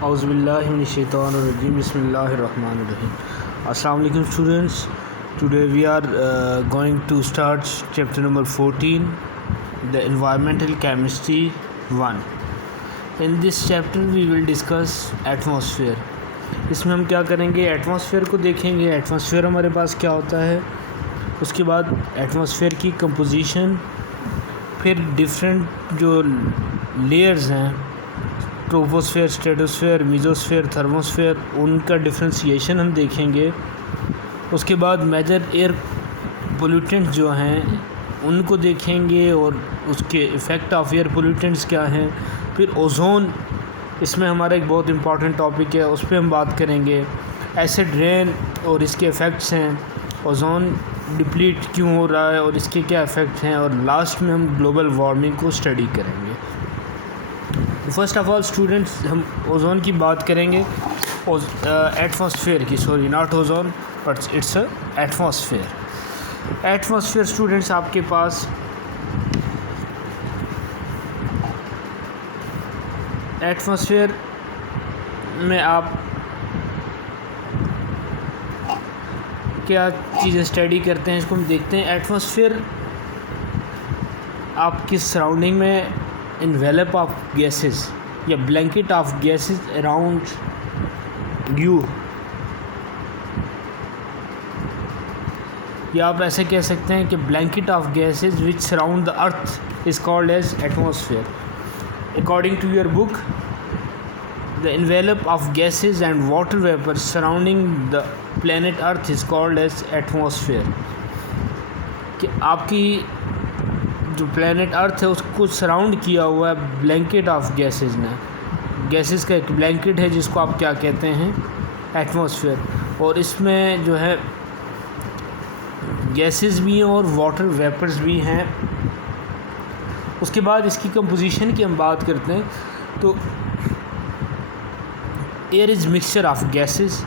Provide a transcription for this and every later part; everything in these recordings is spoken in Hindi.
Auzubillahiminash-shaytanir-rajim. Bismillahir-rahmanir-rahim. Assalamu alaikum students. Today we are going to start chapter number 14, the environmental chemistry 1. In this chapter we will discuss atmosphere. इसमें हम क्या करेंगे, एटमॉस्फेयर को देखेंगे, एटमॉस्फेयर हमारे पास क्या होता है, उसके बाद एटमॉस्फेयर की कंपोजिशन, फिर डिफरेंट जो लेयर्स हैं, ट्रोपोस्फेयर, स्ट्रेटोस्फेयर, मीजोस्फेयर, थर्मोस्फेयर, उनका डिफ्रेंशिएशन हम देखेंगे। उसके बाद मेजर एयर पोल्यूटेंट जो हैं उनको देखेंगे और उसके इफ़ेक्ट ऑफ एयर पोल्यूटेंट्स क्या हैं। फिर ओज़ोन, इसमें हमारा एक बहुत इंपॉर्टेंट टॉपिक है, उस पर हम बात करेंगे। एसिड रेन और इसके इफ़ेक्ट्स हैं, ओज़ोन डिप्लीट क्यों हो रहा है और इसके क्या इफ़ेक्ट हैं, और लास्ट में हम ग्लोबल वार्मिंग को स्टडी करेंगे। फर्स्ट ऑफ़ ऑल स्टूडेंट्स, हम ओज़ोन की बात करेंगे, एटमॉस्फेयर की, sorry not ozone but it's atmosphere. Atmosphere students आपके पास एटमॉस्फेयर में आप क्या चीज़ें स्टडी करते हैं, इसको हम देखते हैं। एटमॉस्फेयर आपकी सराउंडिंग में इन्वेलप ऑफ गैसेस या blanket of gases around you, या आप ऐसे कह सकते हैं कि blanket of gases which surround the earth is called as atmosphere. According to your book, the envelope of gases and water vapor surrounding the planet Earth is called as atmosphere। कि आपकी जो planet Earth है उसको सराउंड किया हुआ है ब्लैंकेट ऑफ गैसेस ने, गैसेस का एक ब्लैंकेट है जिसको आप क्या कहते हैं, एटमॉस्फेयर। और इसमें जो है गैसेस भी हैं और वाटर वेपर्स भी हैं। उसके बाद इसकी कंपोजिशन की हम बात करते हैं, तो air is mixture of gases.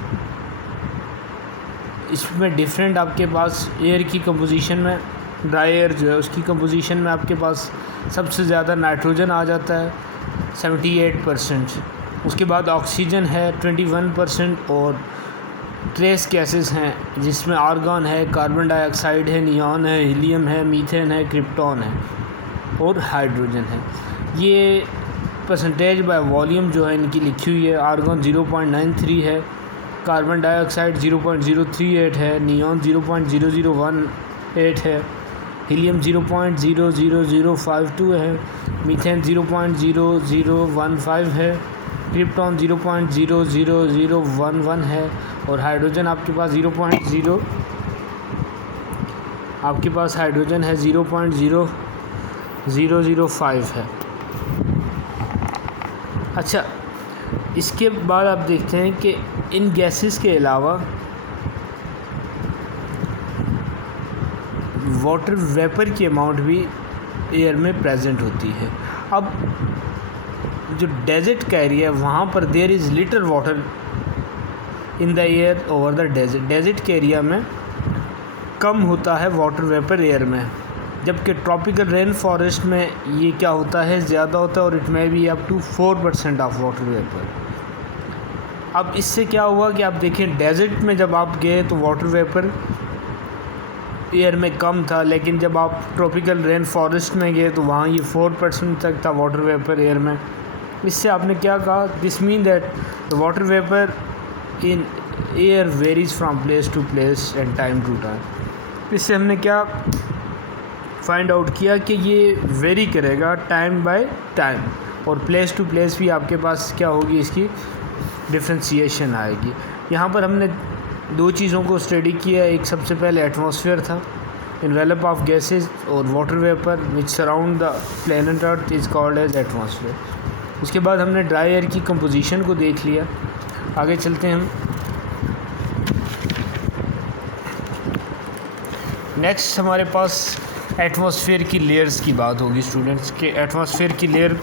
इसमें डिफरेंट आपके पास एयर की कंपोजिशन में, ड्राई एयर जो है उसकी कंपोजिशन में आपके पास सबसे ज़्यादा नाइट्रोजन आ जाता है 78%। उसके बाद ऑक्सीजन है 21% और ट्रेस गैसेस हैं जिसमें आर्गन है, कार्बन डाइऑक्साइड है, नियॉन है, हीलियम है, मीथेन है, क्रिप्टॉन है और हाइड्रोजन है। ये परसेंटेज बाय वॉल्यूम जो है इनकी लिखी हुई है। आर्गन 0.93 है, कार्बन डाइऑक्साइड 0.038 है, नियॉन 0.0018 है, हीलियम 0.00052 है, मीथेन 0.0015 है, क्रिप्टॉन 0.00011 है और हाइड्रोजन आपके पास 0.0 आपके पास हाइड्रोजन है 0.0005 है। अच्छा, इसके बाद आप देखते हैं कि इन गैसेस के अलावा वाटर वेपर की अमाउंट भी एयर में प्रेजेंट होती है। अब जो डेजर्ट का एरिया है वहाँ पर there is little water in the air over the desert. Desert के एरिया में कम होता है वाटर वेपर एयर में, जबकि ट्रॉपिकल रेन फॉरेस्ट में ये क्या होता है, ज़्यादा होता है और it may be up to 4% of water vapour. अब इससे क्या हुआ कि आप देखें डेजर्ट में जब आप गए तो वाटर वेपर एयर में कम था, लेकिन जब आप ट्रॉपिकल रेन फॉरेस्ट में गए तो वहाँ ये 4% तक था वाटर वेपर एयर में। इससे आपने क्या कहा, this mean that the water vapour in air varies from place to place and time to time. इससे हमने क्या फाइंड आउट किया कि ये वेरी करेगा टाइम बाय टाइम, और प्लेस टू प्लेस भी आपके पास क्या होगी, इसकी डिफ्रेंशिएशन आएगी। यहाँ पर हमने दो चीज़ों को स्टडी किया। एक सबसे पहले एटमॉस्फेयर था, इन्वेलप ऑफ गैसेस और water vapour which surround the planet earth is called as atmosphere. उसके बाद हमने ड्राई एयर की कंपोजिशन को देख लिया। आगे चलते हैं हम। नेक्स्ट हमारे पास एटमॉस्फेयर की लेयर्स की बात होगी स्टूडेंट्स के। एटमॉस्फेयर की लेयर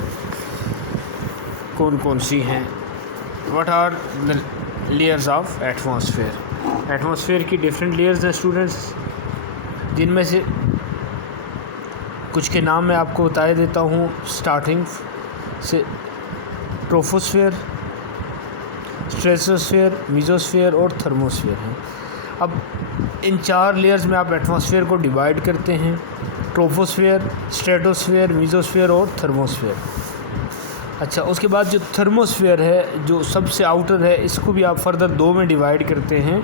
कौन कौन सी हैं, what are the layers of atmosphere. Atmosphere की डिफरेंट लेयर्स हैं स्टूडेंट्स, जिनमें से कुछ के नाम मैं आपको बता देता हूँ स्टार्टिंग से। ट्रोपोस्फेयर, स्ट्रेटोस्फीयर, मेसोस्फीयर और थर्मोस्फीयर हैं। अब इन 4 लेयर्स में आप एटमॉस्फेयर को डिवाइड करते हैं, ट्रोपोस्फीयर, स्ट्रेटोस्फीयर, मेसोस्फीयर और थर्मोस्फीयर। अच्छा, उसके बाद जो थर्मोस्फीयर है, जो सबसे आउटर है, इसको भी आप फर्दर 2 में डिवाइड करते हैं,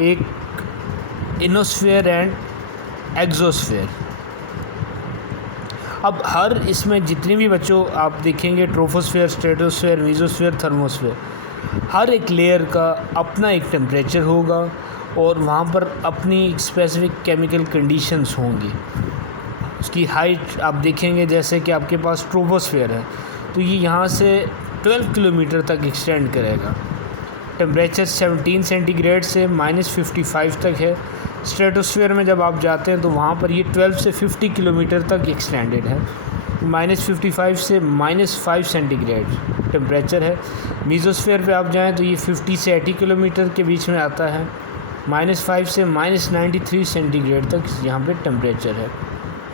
एक इनोस्फीयर एंड एक्सोस्फीयर। अब हर इसमें जितनी भी बच्चों आप देखेंगे, ट्रोपोस्फीयर, स्ट्रेटोस्फीयर, मेसोस्फीयर, थर्मोस्फीयर, हर एक लेयर का अपना एक टेम्परेचर होगा और वहाँ पर अपनी स्पेसिफिक केमिकल कंडीशंस होंगी। उसकी हाइट आप देखेंगे, जैसे कि आपके पास ट्रोपोस्फीयर है तो ये यहाँ से 12 किलोमीटर तक एक्सटेंड करेगा। टेम्परेचर 17 सेंटीग्रेड से -55 तक है। स्ट्रेटोस्फीयर में जब आप जाते हैं तो वहाँ पर ये 12 से 50 किलोमीटर तक एक्सटेंडेड है। -55 से -5 सेंटीग्रेड टेम्परेचर है। मेसोस्फीयर पे आप जाएं तो ये 50 से 80 किलोमीटर के बीच में आता है। -5 से -93 सेंटीग्रेड तक यहाँ पे टेम्परेचर है।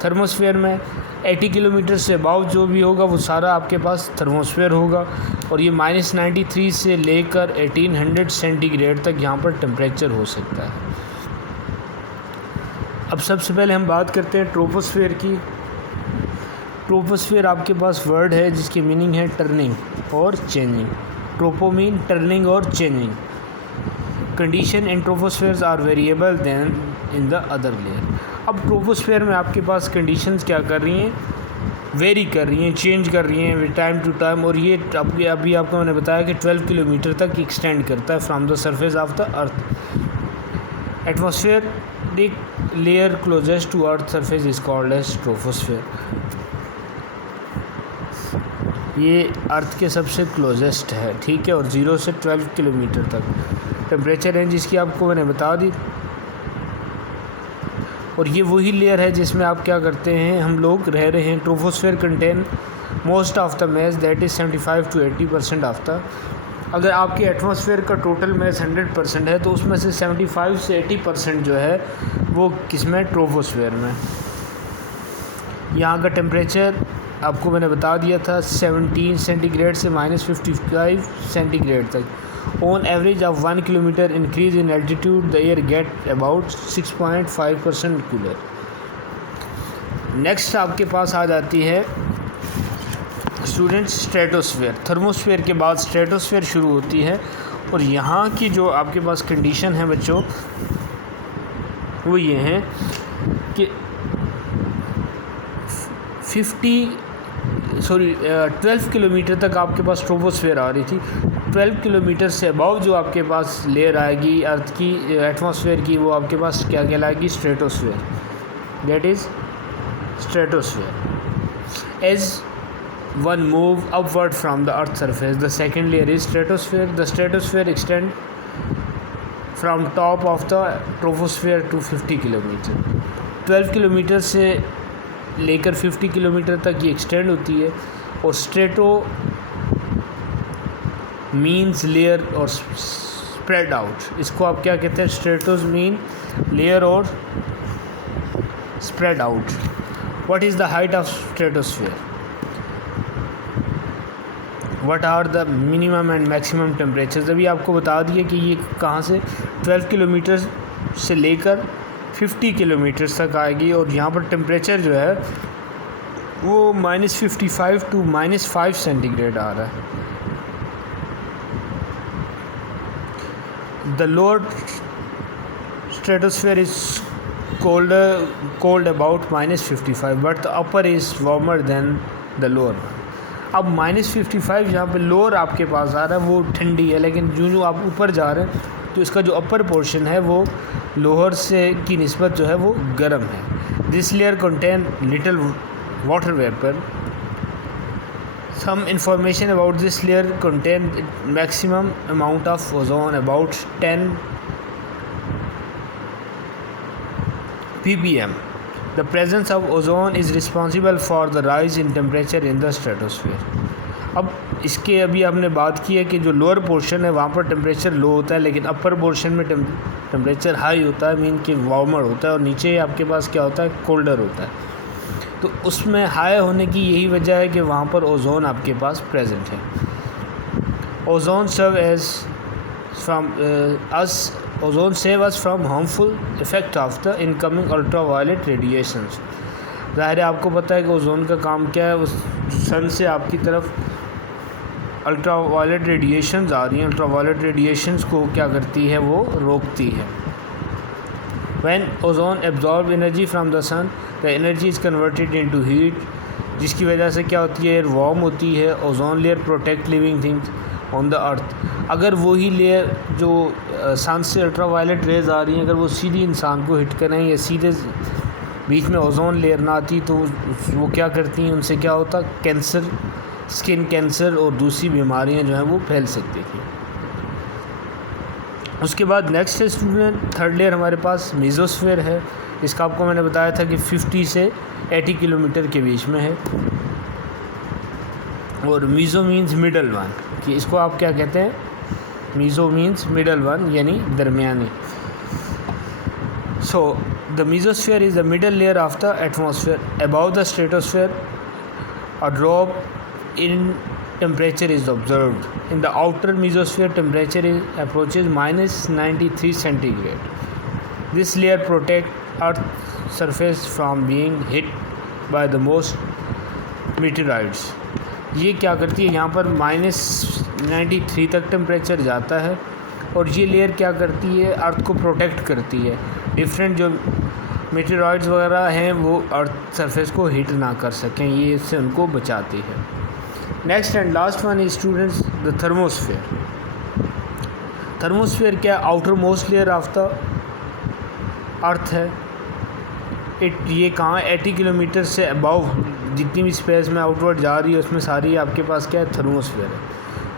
थर्मोस्फीयर में 80 किलोमीटर से अबाव जो भी होगा वो सारा आपके पास थर्मोस्फीयर होगा और ये -93 से लेकर 1800 सेंटीग्रेड तक यहाँ पर टेम्परेचर हो सकता है। अब सबसे पहले हम बात करते हैं ट्रोपोस्फीयर की। ट्रोपोस्फीयर आपके पास वर्ड है जिसकी मीनिंग है टर्निंग और चेंजिंग। ट्रोपो मीन टर्निंग और changing. Condition in tropospheres are variable then in the other layer. अब ट्रोपोस्फीयर में आपके पास कंडीशंस क्या कर रही हैं, वेरी कर रही हैं, चेंज कर रही हैं टाइम टू टाइम, और ये अभी आपको मैंने बताया कि 12 किलोमीटर तक एक्सटेंड करता है from the surface of the earth. Atmospheric layer closest to earth surface is called as troposphere. ये अर्थ के सबसे क्लोजेस्ट है, ठीक है, और 0 से 12 किलोमीटर तक टेम्परेचर रेंज इसकी आपको मैंने बता दी। और ये वही लेयर है जिसमें आप क्या करते हैं, हम लोग रह रहे हैं। Troposphere contain most of the mass that is 75 to 80% of the. अगर आपके एटमॉस्फेयर का टोटल मैस 100% है तो उसमें से 75 से 80% जो है वो किसमें, ट्रोपोस्फीयर में। यहाँ का टेम्परेचर आपको मैंने बता दिया था 17 सेंटीग्रेड से -55 सेंटीग्रेड तक। On average of 1 kilometre increase in altitude the air get about 6.5% cooler. Next आपके पास आ जाती है स्टूडेंट्स स्ट्रेटोस्फीयर। थर्मोस्फीयर के बाद स्ट्रेटोस्फीयर शुरू होती है और यहाँ की जो आपके पास कंडीशन है बच्चों वो ये है कि 12 किलोमीटर तक आपके पास ट्रोपोस्फीयर आ रही थी। 12 किलोमीटर से अबव जो आपके पास लेयर आएगी अर्थ की एटमॉस्फेयर की, वो आपके पास क्या कहलाएगी, stratosphere. That is stratosphere. As one move upward from the earth surface the second layer is stratosphere. The stratosphere extend from top of the troposphere to 50 kilometre. 12 kilometre से लेकर 50 किलोमीटर तक ये एक्सटेंड होती है। और स्ट्रेटो मीन्स लेयर और स्प्रेड आउट। इसको आप क्या कहते हैं, स्ट्रेटोज मीन लेयर और spread out. What is the height of stratosphere, what are the minimum and maximum temperatures. अभी आपको बता दिए कि ये कहाँ से 12 किलोमीटर से लेकर 50 किलोमीटर तक आएगी और यहाँ पर टेम्परेचर जो है वो -55 to -5 सेंटीग्रेड आ रहा है। The lower stratosphere is cold about -55 but the upper is warmer than the lower. अब -55 जहाँ पे लोअर आपके पास आ रहा है वो ठंडी है, लेकिन जो आप ऊपर जा रहे हैं तो इसका जो अपर पोर्शन है वो लोअर से की निस्बत जो है वो गर्म है। This layer contain little water vapour. Some information about this layer contain maximum amount of ozone about 10 ppm. The presence of ozone is responsible for the rise in temperature in the stratosphere. अब इसके अभी आपने बात की है कि जो लोअर पोर्शन है वहाँ पर टेम्परेचर लो होता है, लेकिन अपर पोर्शन में टेम्परेचर हाई होता है, मीन कि वार्मर होता है, और नीचे आपके पास क्या होता है, कोल्डर होता है। तो उसमें हाई होने की यही वजह है कि वहाँ पर ओजोन आपके पास प्रेजेंट है। Ozone serve as from us ozone save us from harmful effect of the incoming ultraviolet radiations. ज़ाहिर है आपको पता है कि ओजोन का काम क्या है, उस सन से आपकी तरफ अल्ट्रावायलेट रेडिएशंस आ रही हैं, अल्ट्रावायलेट रेडिएशंस को क्या करती है, वो रोकती है. When ozone absorb energy from the sun, the energy is converted into heat, जिसकी वजह से क्या होती है, एयर वार्म होती है. Ozone layer protect living things on the earth. अगर वही लेयर जो सन से अल्ट्रावायलेट रेज आ रही हैं, अगर वो सीधी इंसान को हिट करें या सीधे बीच में ओजोन लेयर ना आती तो वो क्या करती हैं, उनसे क्या होता, कैंसर, स्किन कैंसर और दूसरी बीमारियां जो हैं वो फैल सकती थी. उसके बाद नेक्स्ट है स्टूडेंट, थर्ड लेयर हमारे पास मेसोस्फीयर है. इसका आपको मैंने बताया था कि 50 से 80 किलोमीटर के बीच में है. और मीज़ो मीन्स मिडल वन, कि इसको आप क्या कहते हैं, मीज़ो मीन्स मिडल वन यानी दरमियानी. So the mesosphere is the middle layer of the atmosphere above the stratosphere. A drop in temperature is observed. In the outer mesosphere, temperature approaches -93 centigrade. This layer protects Earth's surface from being hit by the most meteorites. ये क्या करती है, यहाँ पर -93 तक टेम्परेचर जाता है और ये लेयर क्या करती है, अर्थ को प्रोटेक्ट करती है. डिफरेंट जो मेटेरॉइड्स वगैरह हैं वो अर्थ सरफेस को हिट ना कर सकें, ये इससे उनको बचाती है. Next and last one is students the thermosphere. Thermosphere क्या, outer most layer of the earth है. ये कहाँ, 80 किलोमीटर से अबव जितनी भी स्पेस में आउटवर्ड जा रही है उसमें सारी आपके पास क्या है, थर्मोस्फेयर है.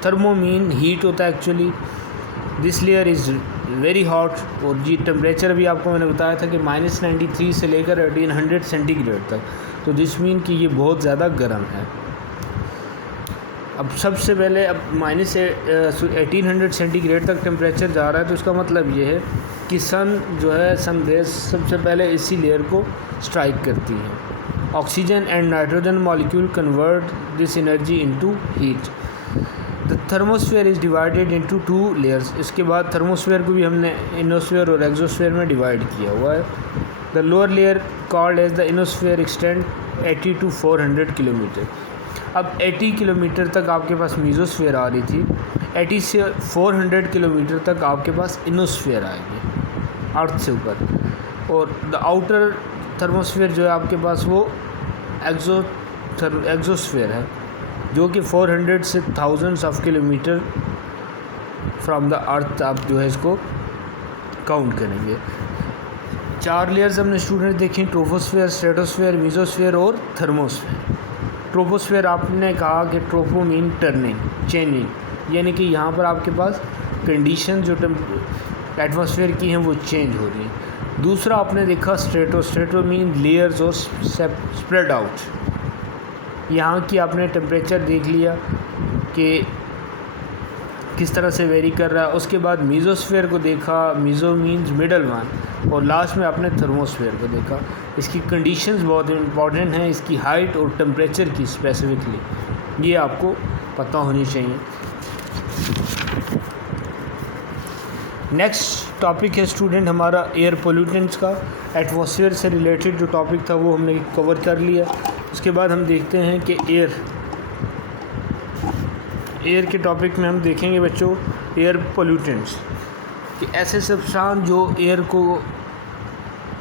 थर्मो मीन हीट होता है actually. This layer is very hot. और जी टेम्परेचर भी आपको मैंने बताया था कि -93 से लेकर 1800 सेंटीग्रेड तक. तो दिस मीन कि ये बहुत ज़्यादा गर्म है. अब सबसे पहले अब -1800 सेंटीग्रेड तक टेम्परेचर जा रहा है तो इसका मतलब ये है कि सन जो है, सन रेज सबसे पहले इसी लेयर को स्ट्राइक करती है. Oxygen and nitrogen molecule convert this energy into heat. The thermosphere is divided into 2 layers. इसके बाद थर्मोस्फेयर को भी हमने इनोस्फेयर और एक्सोस्फेयर में डिवाइड किया हुआ है. The lower layer called as the ionosphere extend 80 to 400 kilometre. अब 80 किलोमीटर तक आपके पास मीज़ोस्फेयर आ रही थी, 80 से 400 किलोमीटर तक आपके पास इनोस्फेयर आएगी अर्थ से ऊपर. और द आउटर थर्मोस्फेयर जो है आपके पास वो एक्सोस्फेयर है जो कि 400 से thousands of kilometre from the अर्थ आप जो है इसको काउंट करेंगे. 4 लेयर्स हमने स्टूडेंट देखी, ट्रोपोस्फेयर, स्ट्रेटोस्फेयर, मेसोस्फेयर और थर्मोस्फेयर. ट्रोपोस्फेयर आपने कहा कि ट्रोपो मीन टर्निंग, चेंजिंग, यानी कि यहाँ पर आपके पास कंडीशन जो एटमॉस्फेयर की हैं वो चेंज हो रही हैं. दूसरा आपने देखा स्ट्रेटो. स्ट्रेटो मीन लेयर्स और स्प्रेड आउट. यहाँ की आपने टेम्परेचर देख लिया कि किस तरह से वेरी कर रहा है. उसके बाद मीज़ोस्फेयर को देखा, मीज़ो मीन्स मिडल वन. और लास्ट में आपने थर्मोस्फेयर को देखा. इसकी कंडीशंस बहुत इंपॉर्टेंट हैं, इसकी हाइट और टेम्परेचर की स्पेसिफिकली ये आपको पता होनी चाहिए. नेक्स्ट टॉपिक है स्टूडेंट हमारा एयर पोल्यूटेंट्स का. एटमॉस्फेयर से रिलेटेड जो टॉपिक था वो हमने कवर कर लिया. उसके बाद हम देखते हैं कि एयर के टॉपिक में हम देखेंगे बच्चों एयर पोल्यूटेंट्स, कि ऐसे सब्सटेंस जो एयर को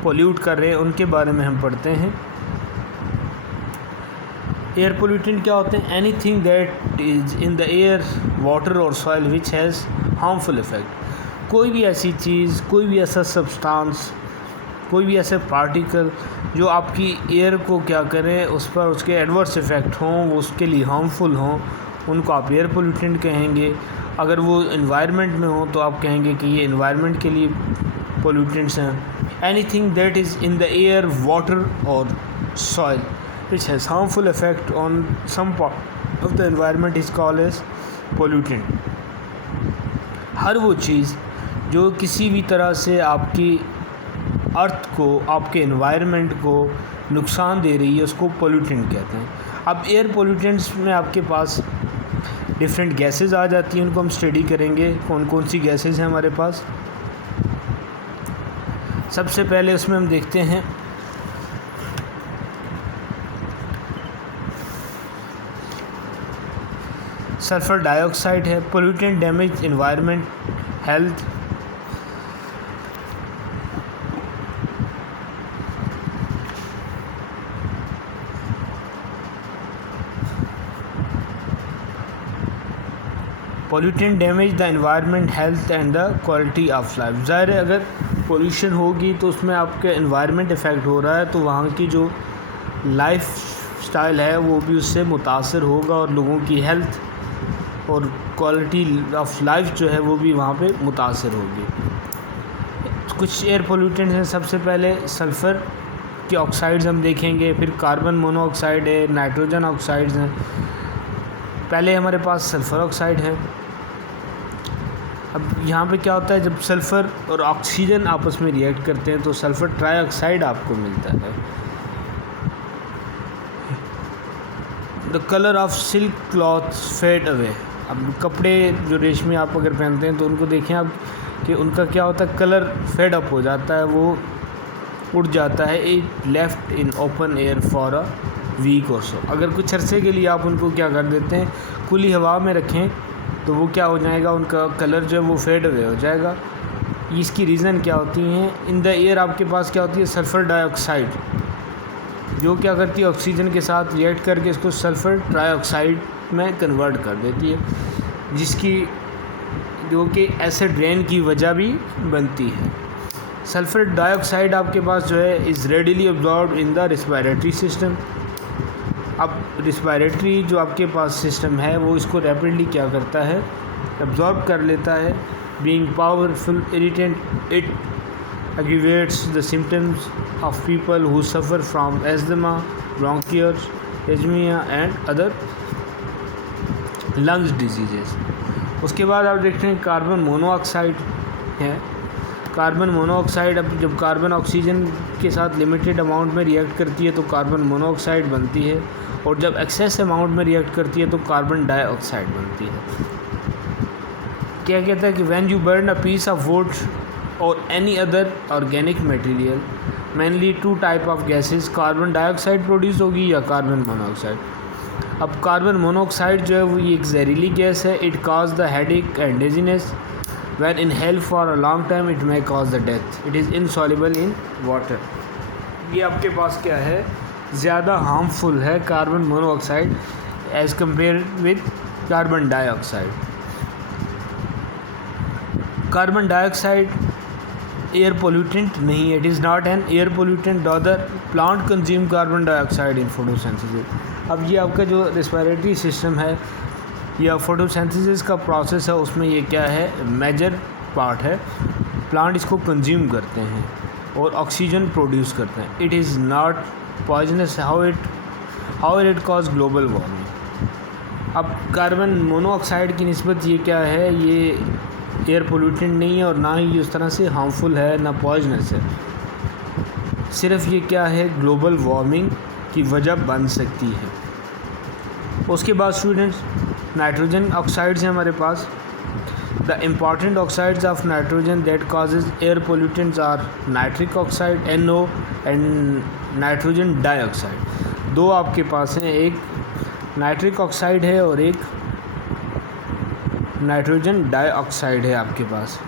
पोल्यूट कर रहे हैं उनके बारे में हम पढ़ते हैं. एयर पोल्यूटेंट क्या होते हैं, anything that is in the air, water और soil which has harmful effect. कोई भी ऐसी चीज़, कोई भी ऐसा सब्सटेंस, कोई भी ऐसे पार्टिकल जो आपकी एयर को क्या करें, उस पर उसके एडवर्स इफ़ेक्ट हों, वो उसके लिए हार्मफुल हों, उनको आप एयर पोल्यूटेंट कहेंगे. अगर वो इन्वायरमेंट में हो तो आप कहेंगे कि ये इन्वायरमेंट के लिए पोल्यूटेंट्स हैं. Anything that is in the air, water और soil which has harmful effect on some part of the environment is called as pollutant. हर वो चीज़ जो किसी भी तरह से आपकी अर्थ को, आपके इन्वायरमेंट को नुकसान दे रही है उसको पोल्यूटेंट कहते हैं. अब एयर पोल्यूटेंट्स में आपके पास डिफरेंट गैसेस आ जाती हैं, उनको हम स्टडी करेंगे कौन कौन सी गैसेस हैं हमारे पास। सबसे पहले उसमें हम देखते हैं सल्फ़र डाइऑक्साइड है। Pollutant damage environment health. Pollutant damage the environment health and the quality of life. ज़ाहिर है अगर पोल्यूशन होगी तो उसमें आपके एनवायरनमेंट इफ़ेक्ट हो रहा है, तो वहाँ की जो लाइफ स्टाइल है वो भी उससे मुतासर होगा और लोगों की हेल्थ और क्वालिटी ऑफ लाइफ जो है वो भी वहाँ पे मुतासर होगी। कुछ एयर पोल्यूटेंट्स हैं। सबसे पहले सल्फ़र के ऑक्साइड्स हम देखेंगे, फिर कार्बन मोनोऑक्साइड है, नाइट्रोजन ऑक्साइड्स हैं। पहले हमारे पास सल्फ़र ऑक्साइड है। अब यहाँ पे क्या होता है, जब सल्फ़र और ऑक्सीजन आपस में रिएक्ट करते हैं तो सल्फ़र ट्राईऑक्साइड आपको मिलता है। The colour of silk cloth fade away. अब कपड़े जो रेशमी आप अगर पहनते हैं तो उनको देखें आप कि उनका क्या होता है, कलर फेड अप हो जाता है, वो उड़ जाता है। It left in open air for a week और सो। अगर कुछ अरसे के लिए आप उनको क्या कर देते हैं, खुली हवा में रखें तो वो क्या हो जाएगा, उनका कलर जो है वो फेड अवे हो जाएगा। इसकी रीज़न क्या होती हैं, इन द एयर आपके पास क्या होती है सल्फ़र डाइऑक्साइड, जो क्या करती है ऑक्सीजन के साथ रिएक्ट करके इसको सल्फ़र ट्राईऑक्साइड में कन्वर्ट कर देती है, जिसकी जो कि एसिड रेन की वजह भी बनती है। सल्फ़र डाइऑक्साइड आपके पास जो है is readily absorb in the respiratory system. अब रिस्पायरेटरी जो आपके पास सिस्टम है वो इसको रैपिडली क्या करता है, अब्जॉर्ब कर लेता है। Being powerful irritant it aggravates the symptoms of people who suffer from asthma, bronchitis, asthma and other lungs diseases। उसके बाद आप देखते हैं कार्बन मोनोऑक्साइड है। कार्बन मोनोऑक्साइड, अब जब कार्बन ऑक्सीजन के साथ लिमिटेड अमाउंट में रिएक्ट करती है तो कार्बन मोनोऑक्साइड बनती है, और जब एक्सेस अमाउंट में रिएक्ट करती है तो कार्बन डाइऑक्साइड बनती है। क्या कहता है कि when you burn a piece of wood or any other organic material, mainly two type of gases, carbon dioxide produce होगी या कार्बन मोनोऑक्साइड। अब कार्बन मोनोऑक्साइड जो है वो एक जहरीली गैस है। It cause the headache and dizziness when inhale for a long time, it may cause the death. It is insoluble in water. ये आपके पास क्या है, ज़्यादा हार्मफुल है carbon monoxide as compare with carbon dioxide. Carbon dioxide air pollutant नहीं है, it is not an air pollutant. Other plant consume carbon dioxide in photosynthesis. अब ये आपका जो रेस्पिरेटरी सिस्टम है या फोटोसिंथेसिस का प्रोसेस है, उसमें ये क्या है, मेजर पार्ट है। प्लांट इसको कंज्यूम करते हैं और ऑक्सीजन प्रोड्यूस करते हैं। It is not poisonous. How it cause global warming. अब कार्बन मोनोऑक्साइड की निस्बत ये क्या है, ये एयर पोल्यूटेंट नहीं है और ना ही उस तरह से हार्मफुल है, ना पॉइजनस है। सिर्फ ये क्या है, ग्लोबल वार्मिंग की वजह बन सकती है। उसके बाद स्टूडेंट्स नाइट्रोजन ऑक्साइड्स हैं हमारे पास। The important oxides of nitrogen that causes air pollutants are nitric oxide NO and nitrogen dioxide. दो आपके पास हैं, एक नाइट्रिक ऑक्साइड है और एक नाइट्रोजन डाइऑक्साइड है आपके पास।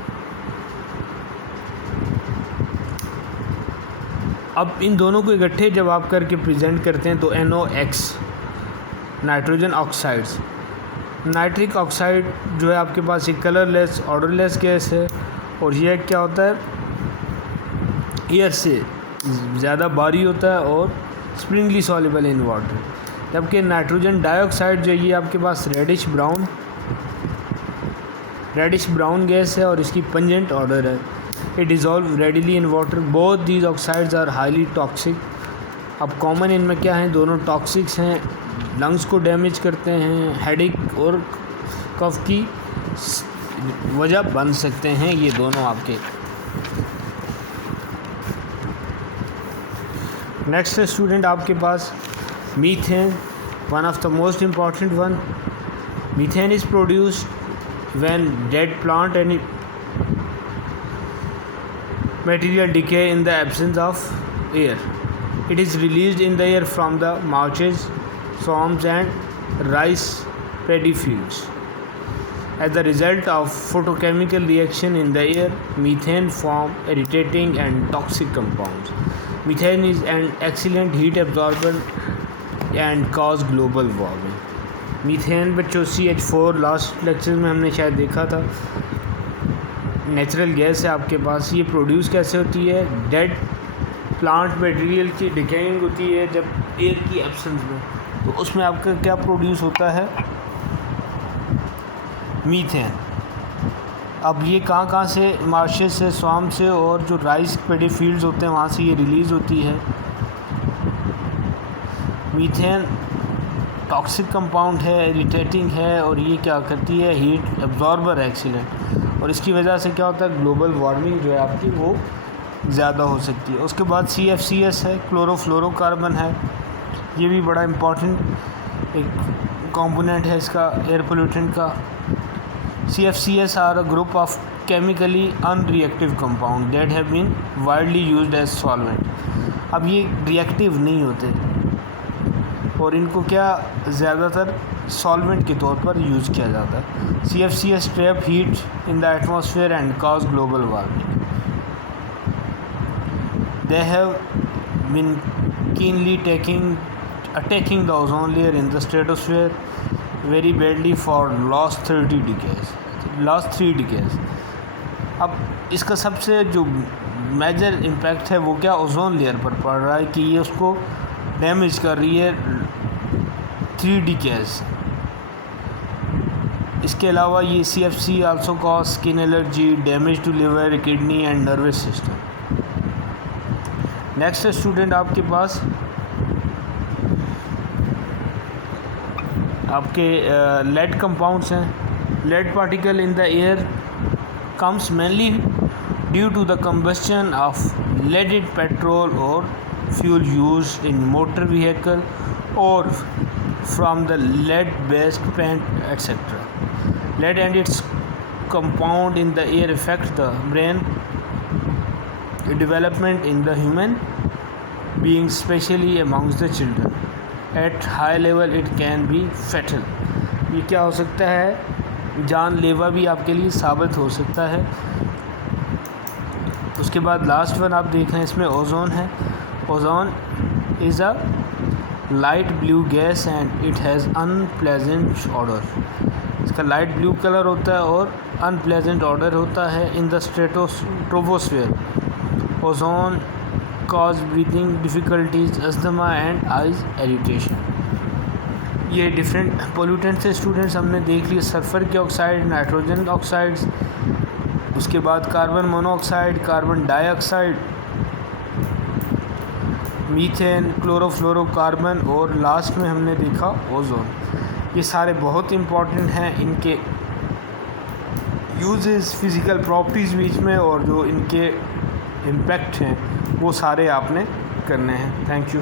अब इन दोनों को इकट्ठे जब आप करके प्रेजेंट करते हैं तो NOx nitrogen oxides. Nitric oxide जो है आपके पास एक कलरलेस ऑडरलेस गैस है, और यह क्या होता है, एयर से ज़्यादा भारी होता है और स्प्रिंगली सॉल्युबल इन वाटर। जबकि नाइट्रोजन डाइऑक्साइड जो ये आपके पास रेडिश ब्राउन गैस है और इसकी पंजेंट ऑर्डर है। It dissolve readily in water. Both these oxides are highly toxic. अब कॉमन इनमें क्या है, दोनों टॉक्सिक्स हैं, लंग्स को डैमेज करते हैं, हेडेक और कफ की वजह बन सकते हैं ये दोनों आपके। नेक्स्ट स्टूडेंट आपके पास methane, one of the most important one. Methane is produced when dead plant and material decay in the absence of air. It is released in the air from the marshes, swamps and rice paddy fields. As the result of photochemical reaction in the air, methane form irritating and toxic compounds. Methane is an excellent heat absorber and cause global warming. Methane बच्चों CH4 लास्ट लेक्चर में हमने शायद देखा था, नेचुरल गैस है आपके पास। ये प्रोड्यूस कैसे होती है? डेड प्लांट मटेरियल की डिकेइंग होती है जब एयर की एब्सेंस में, तो उसमें आपका क्या प्रोड्यूस होता है? मीथेन। अब ये कहाँ से? मार्शेस से, स्वाम से और जो राइस पेडी फील्ड्स होते हैं वहाँ से ये रिलीज़ होती है। मीथेन टॉक्सिक कंपाउंड है, इरिटेटिंग है और ये क्या करती है? हीट एब्जॉर्बर है, एक्सीलेंट। और इसकी वजह से क्या होता है? ग्लोबल वार्मिंग जो है आपकी वो ज़्यादा हो सकती है। उसके बाद CFCS है, क्लोरोफ्लोरोकार्बन है। ये भी बड़ा इम्पॉर्टेंट एक कंपोनेंट है इसका, एयर पोल्यूटेंट का। CFCS are a group of chemically unreactive compound that have been widely used as solvent. अब ये रिएक्टिव नहीं होते और इनको क्या ज़्यादातर सॉल्वेंट के तौर पर यूज़ किया जाता है। CFCS trap heat in the atmosphere and cause global warming. They have been keenly attacking the ozone layer in the stratosphere very badly for last 3 decades. अब इसका सबसे जो मेजर इम्पैक्ट है वो क्या ओजोन लेयर पर पड़ रहा है कि ये उसको डैमेज कर रही है 3 decades। इसके अलावा ये CFC also cause skin allergy, damage to liver, kidney and nervous system। Next student आपके पास आपके लेड कंपाउंड्स हैं। Lead particle in the air comes mainly due to the combustion of leaded petrol और fuel use in motor vehicle और from the lead based paint etc. Lead and its compound in the air affect the brain development in the human beings, especially amongst the children. At high level it can be fatal. ये क्या हो सकता है? जानलेवा भी आपके लिए साबित हो सकता है। उसके बाद लास्ट वन आप देख रहे हैं, इसमें ओजोन है। Ozone is a light blue gas and it has unpleasant order. इसका लाइट ब्लू कलर होता है और अनप्लेजेंट ऑडर होता है। In the troposphere ozone cause breathing difficulties, asthma and eyes irritation. ये डिफरेंट पोल्यूटेंट से स्टूडेंट्स हमने देख लिए, सल्फ़र के ऑक्साइड, नाइट्रोजन ऑक्साइड्स, उसके बाद carbon monoxide, carbon dioxide, methane, chlorofluorocarbon और लास्ट में हमने देखा ओजोन। ये सारे बहुत इम्पॉर्टेंट हैं, इनके यूजेस, फिज़िकल प्रॉपर्टीज़ बीच में और जो इनके इम्पैक्ट हैं वो सारे आपने करने हैं। Thank you.